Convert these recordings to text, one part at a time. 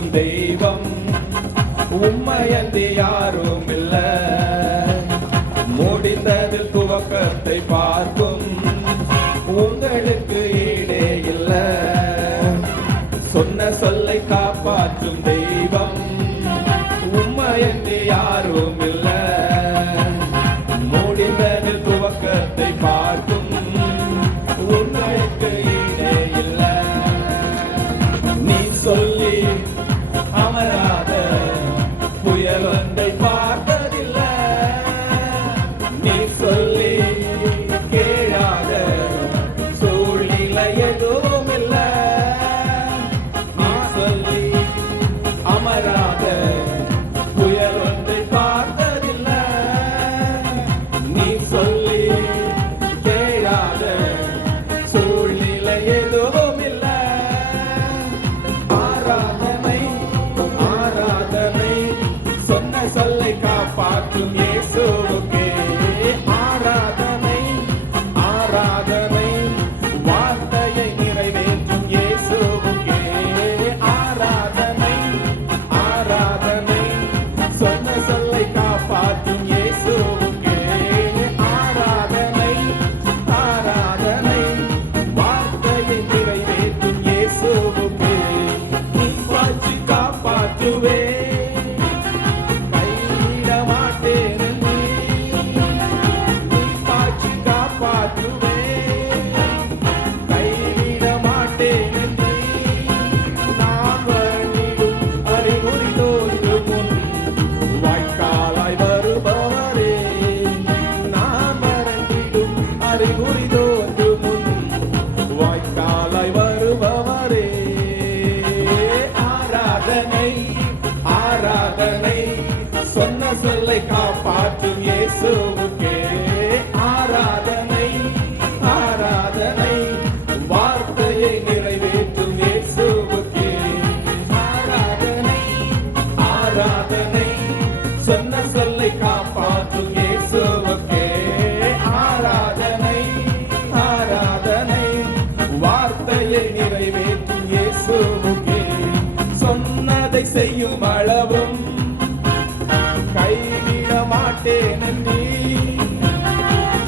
காப்பாற்றும் தெய்வம் உம்மையன்றி யாரும் இல்ல. முடிந்ததில் துவக்கத்தை பார்க்கும் உங்களுக்கு ஈடே இல்ல. சொன்ன சொல்லை காப்பாற்றும் தெய்வம் உம்மையன்றி யாரும் இல்ல. முடிந்ததில் துவக்கத்தை பார்க்கும் உங்களுக்கு ஈடே இல்ல. நீ சொல்லி அமராத புயல் ஒன்றை பார்த்ததில்லை. நீ சொல்லி கேளாத சூழ்நிலை எதுவும் இல்லை. நீ சொல்லி அமராத புயல் ஒன்றை பார்த்ததில்லை. நீ சொல்லி கேளாத சூழ்நிலை எதுவும் இல்லை. ஆராதனை ஆராதனை சொன்ன சொல்லை காப்பாற்றும் இயேசுவுக்கே. ஆராதனை ஆராதனை வார்த்தையை நிறைவேற்றும் இயேசுவுக்கே. ஆராதனை ஆராதனை சொன்ன சொல்லை காப்பாற்றும் இயேசுவுக்கே. ஆராதனை ஆராதனை வார்த்தையை நிறைவேற்றும் இயேசுவுக்கே. நீ வாசி காப்பாற்றுவே ஆராதனை சொன்ன சொல்லை காப்பாற்றும் இயேசுவுக்கே. ஆராதனை ஆராதனை வார்த்தையை நிறைவேற்றும் இயேசுவுக்கே. ஆராதனை ஆராதனை சொன்ன சொல்லை காப்பாற்றும் இயேசுவுக்கே. ஆராதனை ஆராதனை வார்த்தையை நிறைவேற்றும் இயேசுவுக்கே. சொன்னதை செய்யும் அளவும் கைவிட மாட்டேன் நீ.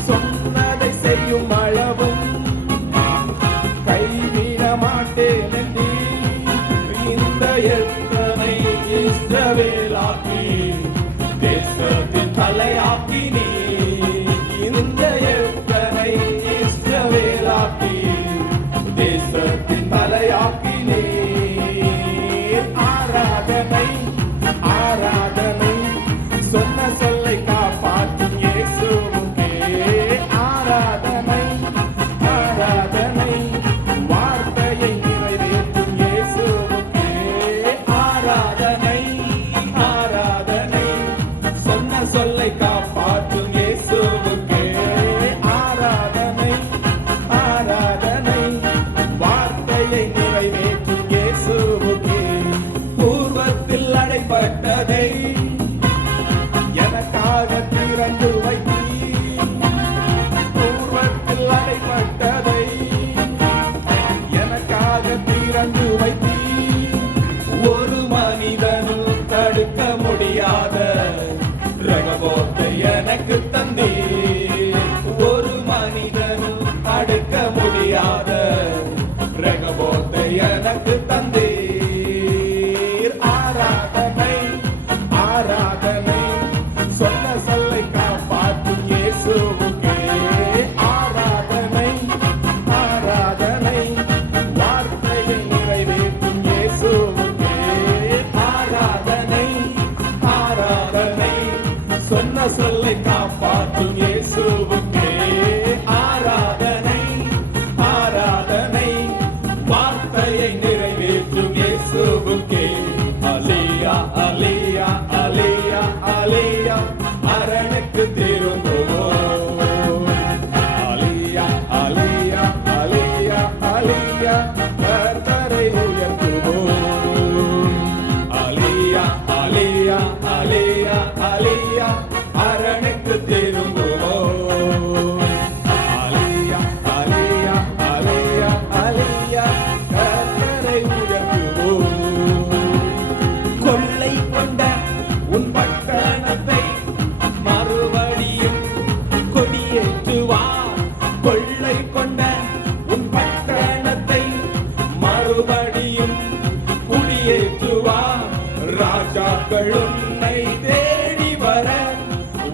சொன்னதை செய்யும் அளவும் கைவிட மாட்டேன் நீ. இந்த எத்தனை இஸ்ரவேலாக்கி தேசத்தின் தலையாக்கி நீ. இந்த எத்தனை இஸ்ரவேலாக்கி தேசத்தின் தலையாக்கி நீ. ஆராதனை ஆராதனை சொன்ன சொல்லை காப்பாற்றும் இயேசுவுக்கே. ஆராதனை ஆராதனை வார்த்தையை நிறைவேற்றும் இயேசுவுக்கே. ஆராதனை ஆராதனை சொன்ன சொல்லை காப்பாற்றும் இயேசுவுக்கே. ஆராதனை ஆராதனை வார்த்தையை நிறைவேற்றும் இயேசுவுக்கே. பூர்வத்தில் அடைப்பட்டதை எனக்காக திறந்து வைத்தீர். பூர்வத்தில் அடைப்பட்டதை எனக்காக திறந்து வைத்தீர். ஒரு மனிதனும் தடுக்க முடியாத ரகபோத்தை எனக்கு தந்தீர். ஒரு மனிதனும் தடுக்க முடியாத ரகபோத்தை எனக்கு தந்தீர். ஆராதனை ஆராதனை சொன்ன சொல்லை காப்பாற்றும் இயேசுவுக்கே. ஆராதனை கொள்ளை கொண்ட உன் பட்டணத்தை மறுபடியும் குடியேற்றுவார். ராஜாக்கள் உன்னை தேடி வர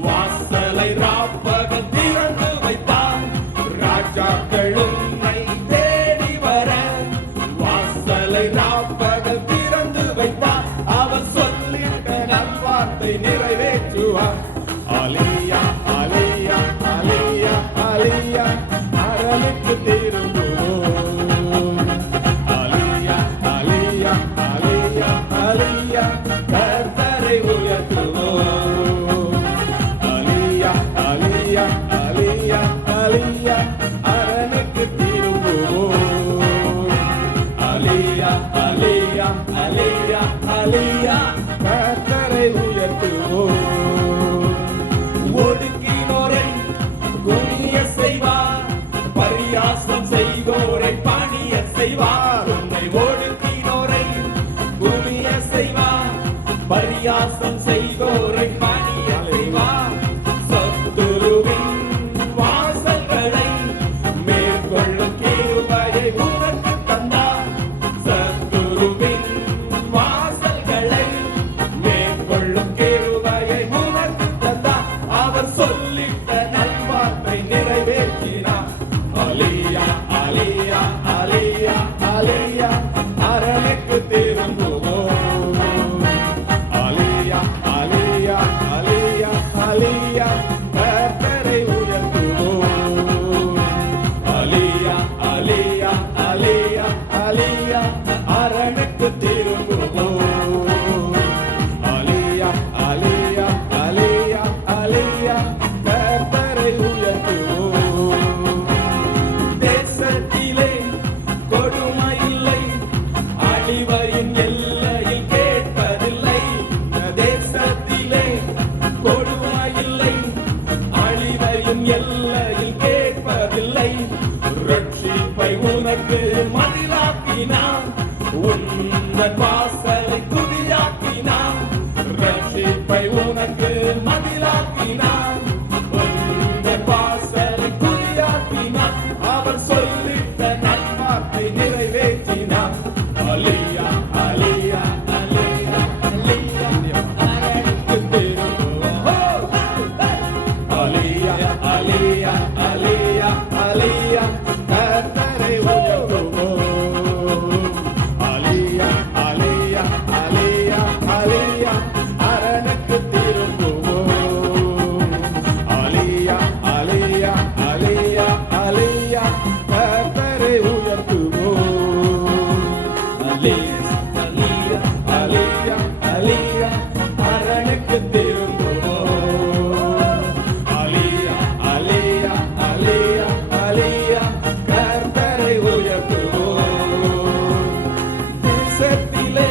வாசலை ராப்பகல் திறந்து வைத்தார். ராஜாக்கள் உன்னை தேடி வர வாசலை ராப்பகல் திறந்து வைத்தார். அவர் சொல்லிட்ட நல்வார்த்தை நிறைவேற்றுவார். அலியா அலியா அலியா அலியா அரணுக்கு திரும்புவோம். அலியா அலியா அலியா அலியா கர்த்தரை உயர்த்துவோம். அலியா அலியா அலியா அலியா அரணுக்கு திரும்புவோம். அலியா அலியா அலியா அலியா கர்த்தரை உயர்த்துவோம். ஒடுக்கினோரை குனிய செய்வார், பரியாசம் செய்தோரை பணிய செய்வார். உன்னை ஒடுக்கினோரை குனிய செய்வார், பரியாசம் செய்தோரை பணிய செய்வார். சத்துருவின் வாசல்களை மேற்கொள்ளும் கிருபையை உனக்கு தந்தார். சத்துருவின் வாசல்களை மேற்கொள்ளும் கிருபையை உனக்கு தந்தார். அவர் சொல்லிட்ட நல்வார்த்தை நிறைவேற்றினார். அலியா அலியா அலியா அலியா அரணுக்கு திரும்புவோம். அலியா அலியா அலியா அலியா கர்த்தரை உயர்த்துவோம். அலியா அலியா அலியா அலியா அரணுக்கு திரும்புவோம். அலியா அலியா அலியா அலியா கர்த்தரை உயர்த்துவோம். தேசத்திலே கொடுமை இல்லை, அழிவையின் எல்லையில் கேட்பதில்லை. தேசத்திலே கொடுமை இல்லை, அழிவையின் எல்லையில் கேட்பதில்லை. ரட்சிப்பை உனக்கு மதிலாக்கினான், உந்தன் வாசலை துதியாக்கினான். ரட்சிப்பை உனக்கு மதிலாக்கினான், உந்தன் வாசலை துதியாக்கினான். அவர் சொல்லிட்ட நல்வார்த்தை நிறைவேற்றினான். அலியா அலியா அலியா அலியா அரணுக்கு திரும்புவோம். அலியா அலியா அலியா அலியா கர்த்தரை உயர்த்துவோம். அலியா அலியா அலியா அலியா அரணுக்கு திரும்புவோம். அலியா அலியா அலியா அலியா கர்த்தரை உயர்த்துவோம். அலியா அலியா அலியா அலியா அரணுக்கு திரும்புவோம். அலியா அலியா அலியா அலியா கர்த்தரை உயர்த்துவோம். தேசத்திலே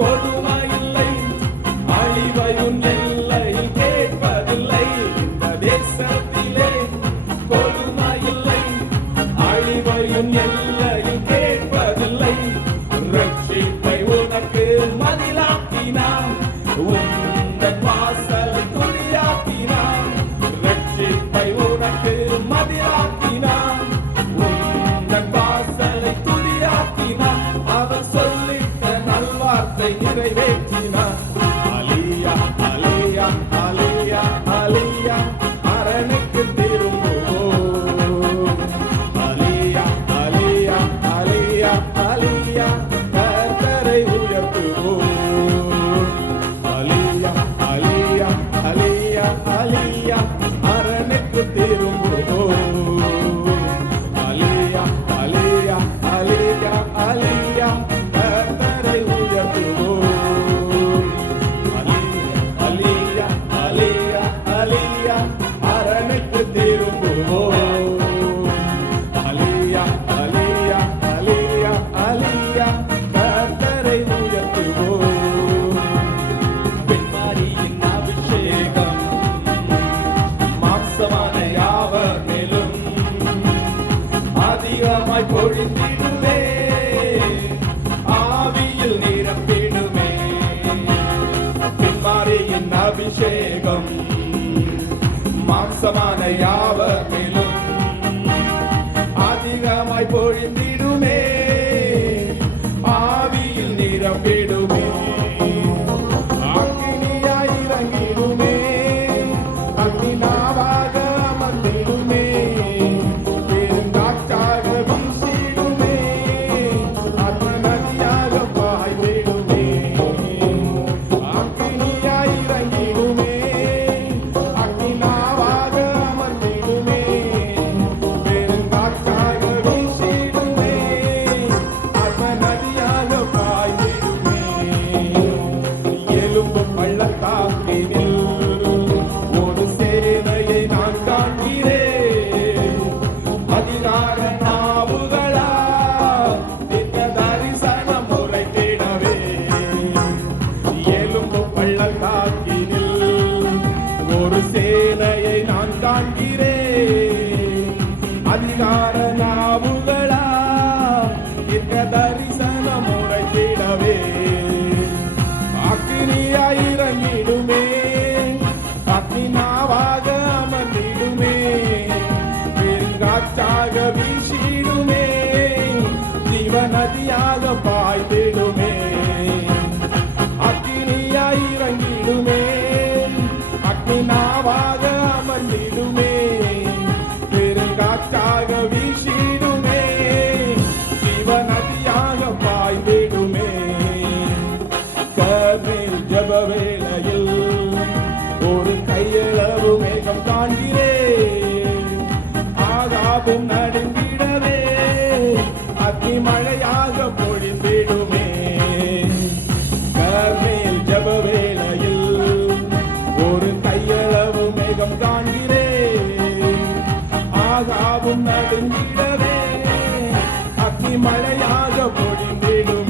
கொடுமை இல்லை, அழிவையும் எல்லையில் கேட்பதில்லை. இந்த தேசத்திலே கொடுமை இல்லை, அழிவையும் எல்லையில் கேட்பதில்லை. ரட்சிப்பை உனக்கு மதிலாக்கினான், உந்தன் வாசலை துதியாக்கினான். ரட்சிப்பை உனக்கு மதிலாக்கினான், உந்தன் வாசலை துதியாக்கினான். அவர் சொல்லிட்ட நல்வார்த்தை நிறைவேற்றினான். அலியா அலியா அலியா அலியா அரணுக்கு திரும்புவோம். அலியா அலியா அலியா அலியா கர்த்தரை உயர்த்துவோம். அலியா அலியா அலியா அலியா அரணுக்கு திரும்புவோம். அலியா அலியா அலியா அலியா கர்த்தரை உயர்த்துவோம். அலியா அலியா அலியா அரணுக்கு திரும்புவோம். அலியா அலியா அலியா அலியா கர்த்தரை உயர்த்துவோம். பெண்மாரியின் அபிஷேகம் மாம்சமான யாவர் மேலும் அதிகமாய் பொழிந்திடுவே, ஆவியில் நிரம்பிடுமே. பெண்மாரியின் அபிஷேகம் மாம்சமான யாவர் மேலும் அக்கினியாய் பொழிந்திடுமே, ஆவியில் நிரம்பிடுமே, அக்கினியாய் இறங்கிடுமே, அக்கினாவாக அமர்ந்திடுமே, பெருங்காற்றாக வீசிடுமே, ஆத்ம நதியாக பாய்ந்திடுமே, அக்கினியாய் இறங்கிடுமே, அக்கினாவாக அமர்ந்திடுமே, பெருங்காற்றாக வீசிடுமே, ஆத்ம நதியாக பாய்ந்திடுமே. எலும்பும் பள்ளத்தாக்கினில் ஒரு சேனையை நான் காண்கிறேன், அதிகார நாவுகளா நித்த தரிசனம் உரைத்திடவே. எலும்பும் பள்ளத்தாக்கினில் ஒரு சேனையை நான் காண்கிறேன், அதிகார நாவுகளா நித்த தரிசனம் உரைத்திடவே. அக்கினியாய் இறங்கிடுமே, அக்கினாவாக அமர்ந்திடுமே, பெருங்காற்றாக வீசிடுமே, ஜீவ நதியாக பாய்ந்திடுமே. அக்கினியாய் இறங்கிடுமே, அக்கினாவாக அமர்ந்திடுமே, பெருங்காற்றாக வீசிடுமே, ஜீவ நதியாக பாய்ந்திடுமே. கர்மேல் ஜெப வேளையில் ஒரு கையளவு மேகம் காண்கிறேன், ஆகாபும் நடுங்கிடவே அக்னி மழையாக பொழிந்திடுமே. கர்மேல் ஜெப வேளையில் ஒரு கையளவு மேகம் காண்கிறேன், ஆகாபும் நடுங்கிடவே அக்னி மழையாக பொழிந்திடுமே.